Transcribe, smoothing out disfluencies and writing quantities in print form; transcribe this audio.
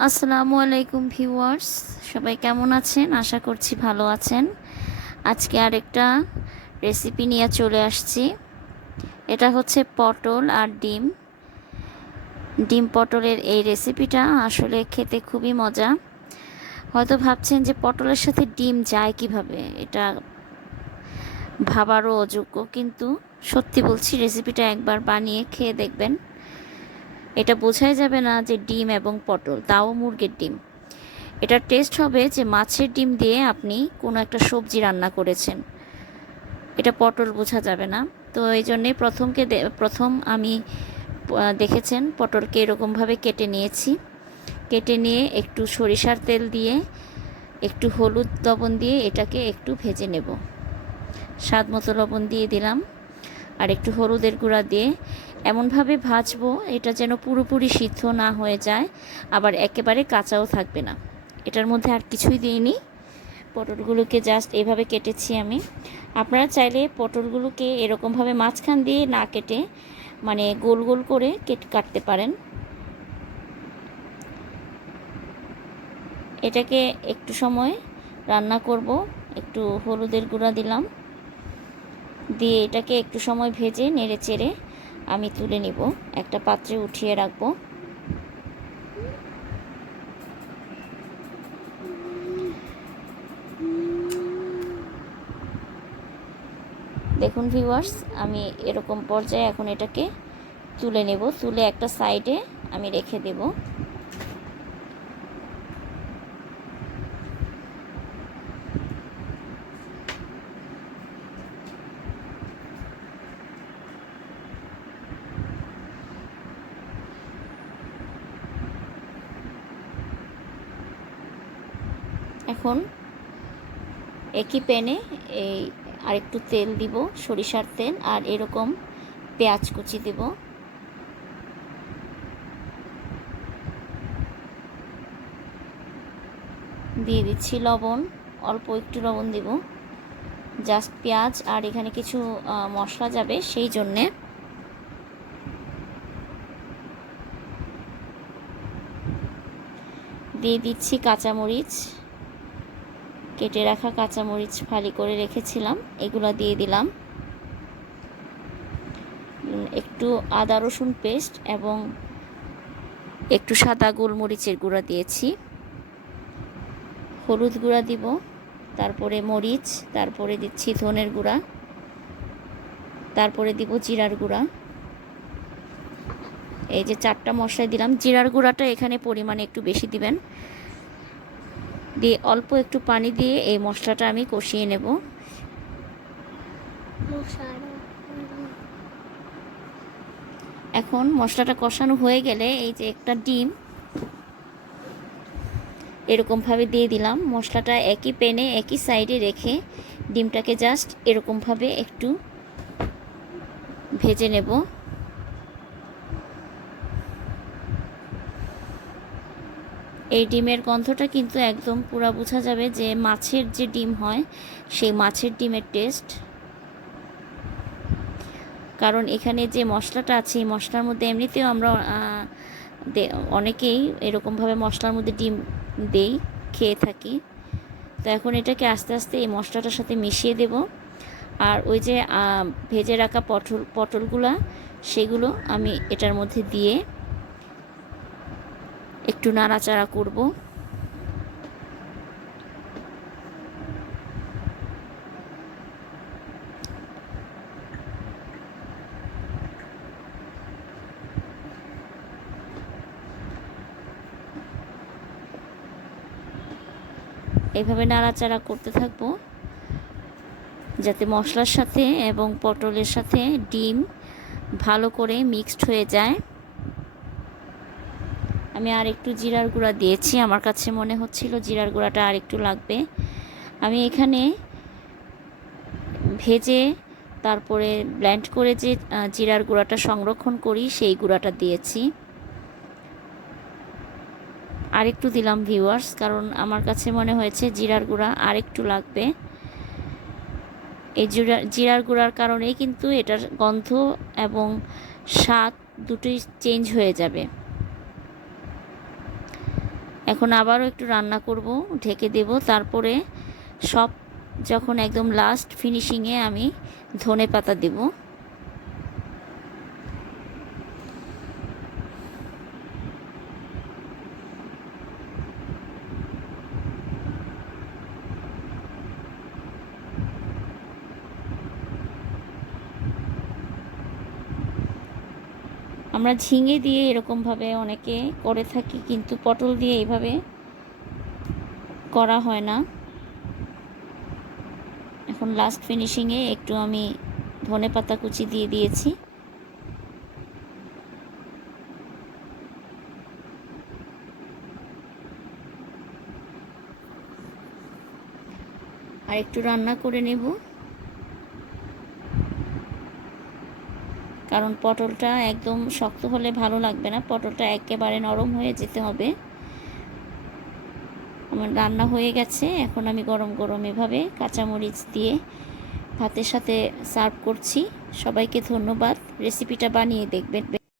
আসসালামু আলাইকুম ভিউয়ার্স, সবাই কেমন আছেন? আশা করছি ভালো আছেন। আজকে আরেকটা রেসিপি নিয়ে চলে আসছি। এটা হচ্ছে পটল আর ডিম। ডিম পটলের এই রেসিপিটা আসলে খেতে খুবই মজা। হয়তো ভাবছেন যে পটলের সাথে ডিম যায় কিভাবে, এটা ভাবারও অযোগ্য, কিন্তু সত্যি বলছি, রেসিপিটা একবার বানিয়ে খেয়ে দেখবেন। এটা বোঝাই যাবে না যে ডিম এবং পটল, তাও মুরগির ডিম। এটার টেস্ট হবে যে মাছের ডিম দিয়ে আপনি কোনো একটা সবজি রান্না করেছেন। এটা পটল বোঝা যাবে না। তো এই জন্যেই প্রথম আমি দেখেছেন পটলকে এরকমভাবে কেটে নিয়েছি। কেটে নিয়ে একটু সরিষার তেল দিয়ে, একটু হলুদ লবণ দিয়ে এটাকে একটু ভেজে নেব। স্বাদ মতো লবণ দিয়ে দিলাম, আর একটু হলুদের গুঁড়া দিয়ে এমনভাবে ভাজবো এটা যেন পুরোপুরি সিদ্ধ না হয়ে যায়, আবার একেবারে কাঁচাও থাকবে না। এটার মধ্যে আর কিছুই দিইনি, পটলগুলোকে জাস্ট এভাবে কেটেছি আমি। আপনারা চাইলে পটলগুলোকে এরকমভাবে মাঝখান দিয়ে না কেটে, মানে গোল গোল করে কাটতে পারেন। এটাকে একটু সময় রান্না করব। একটু হলুদের গুঁড়া দিলাম, দিয়ে এটাকে একটু সময় ভেজে নেড়ে চেড়ে আমি তুলে নিব, একটা পাত্রে উঠিয়ে রাখবো। দেখুন ভিউয়ার্স, আমি এরকম পর্যায়ে এখন এটাকে তুলে নেব। তুলে একটা সাইডে আমি রেখে দেব। এখন একই প্যানে এই আরেকটু তেল দিব, সরিষার তেল, আর এরকম পেঁয়াজ কুচি দেব। দিয়ে দিচ্ছি লবণ, অল্প একটু লবণ দিব, জাস্ট পেঁয়াজ আর এখানে কিছু মশলা যাবে সেই জন্যে। দিয়ে দিচ্ছি কাঁচামরিচ, কেটে রাখা কাঁচামরিচ ফালি করে রেখেছিলাম, এগুলো দিয়ে দিলাম। একটু আদা রসুন পেস্ট এবং একটু সাদা গোলমরিচের গুঁড়া দিয়েছি। হলুদ গুঁড়া দিব, তারপরে মরিচ, তারপরে দিচ্ছি ধনের গুঁড়া, তারপরে দিব জিরার গুঁড়া। এই যে 4টা মশলা দিলাম। জিরার গুঁড়াটা এখানে পরিমাণে একটু বেশি দিবেন। দিয়ে অল্প একটু পানি দিয়ে এই মশলাটা আমি কষিয়ে নেব। এখন মশলাটা কষানো হয়ে গেলে এই যে একটা ডিম এরকমভাবে দিয়ে দিলাম। মশলাটা একই প্যানে একই সাইডে রেখে ডিমটাকে জাস্ট এরকমভাবে একটু ভেজে নেব। এই ডিমের গন্ধটা কিন্তু একদম পুরা বোঝা যাবে যে মাছের যে ডিম হয় সেই মাছের ডিমের টেস্ট। কারণ এখানে যে মশলাটা আছে এই মশলার মধ্যে এমনিতেও আমরা অনেকেই এরকমভাবে মশলার মধ্যে ডিম দেই, খেয়ে থাকি। তো এখন এটাকে আস্তে আস্তে এই মশলাটার সাথে মিশিয়ে দেব। আর ওই যে ভেজে রাখা পটলগুলা সেগুলো আমি এটার মধ্যে দিয়ে একটু নাড়াচাড়া করব। এইভাবে নাড়াচাড়া করতে থাকবো যাতে মশলার সাথে এবং পটলের সাথে ডিম ভালো করে মিক্সড হয়ে যায়। আমি আর একটু জিরার গুঁড়া দিয়েছি, আমার কাছে মনে হচ্ছিল জিরার গুঁড়াটা আর একটু লাগবে। আমি এখানে ভেজে তারপরে ব্লেন্ড করে যে জিরার গুঁড়াটা সংরক্ষণ করি সেই গুঁড়াটা দিয়েছি। আরেকটু দিলাম ভিউয়ার্স, কারণ আমার কাছে মনে হয়েছে জিরার গুঁড়া আরেকটু লাগবে। এই জিরার গুঁড়ার কারণেই কিন্তু এটার গন্ধ এবং স্বাদ দুটোই চেঞ্জ হয়ে যাবে। এখন আবারও একটু রান্না করব, ঢেকে দেব। তারপরে সব যখন একদম লাস্ট ফিনিশিংয়ে আমি ধনেপাতা দেব। আমরা ঝিঙে দিয়ে এরকমভাবে অনেকে করে থাকি, কিন্তু পটল দিয়ে এইভাবে করা হয় না। এখন লাস্ট ফিনিশিংয়ে একটু আমি ধনেপাতা কুচি দিয়ে দিয়েছি। আর একটু রান্না করে নেব, কারণ পটলটা একদম শক্ত হলে ভালো লাগবে না, পটলটা একেবারে নরম হয়ে যেতে হবে। আমার রান্না হয়ে গেছে, এখন আমি গরম গরম এভাবে কাঁচামরিচ দিয়ে ভাতের সাথে সার্ভ করছি। সবাইকে ধন্যবাদ, রেসিপিটা বানিয়ে দেখবেন।